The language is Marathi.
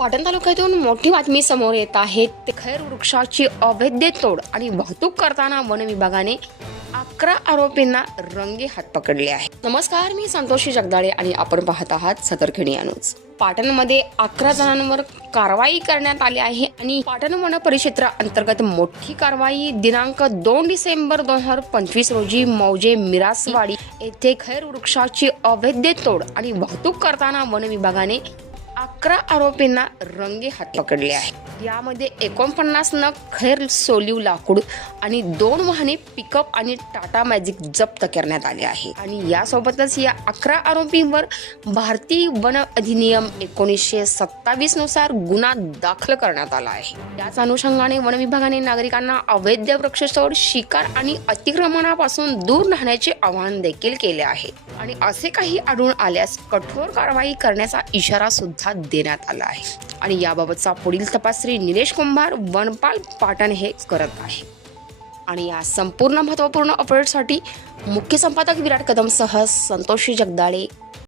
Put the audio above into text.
पाटण तालुक्यातून मोठी बातमी समोर येत आहे. ते खैर वृक्षाची अवैध तोड आणि वाहतूक करताना वन विभागाने 11 आरोपींना रंगे हात पकडले आहे. नमस्कार, मी संतोषी जगदाळे आणि आपण पाहत आहात सतर्कणी न्यूज. पाटणमध्ये 11 जणांवर कारवाई करण्यात आली आहे आणि पाटण वन परिक्षेत्रा अंतर्गत मोठी कारवाई दिनांक 2 डिसेंबर 2025 रोजी मौजे मिरासवाडी येथे खैर वृक्षाची अवैध तोड आणि वाहतूक करताना वन विभागाने 11 आरोपींना रंगे हात पकडले आहे. यामध्ये 49 नग खैर सोलिव लाकूड आणि 2 वाहने पिकअप आणि टाटा मॅजिक जप्त करण्यात आले आहे. आणि यासोबतच या 11 आरोपींवर भारतीय वन अधिनियम 1927 नुसार गुन्हा दाखल करण्यात आला आहे. याच अनुषंगाने वन विभागाने नागरिकांना अवैध वृक्षतोड, शिकार आणि अतिक्रमणापासून दूर राहण्याचे आवाहन देखील केले आहे. आणि असे काही आढळून आल्यास कठोर कारवाई करण्याचा इशारा सुद्धा देण्यात आला आहे. आणि याबाबतचा पुढील तपास श्री निलेश कुंभार, वनपाल पाटण हे करत आहे. आणि या संपूर्ण महत्त्वपूर्ण अपडेटसाठी मुख्य संपादक विराट कदमसह संतोषी जगदाळे,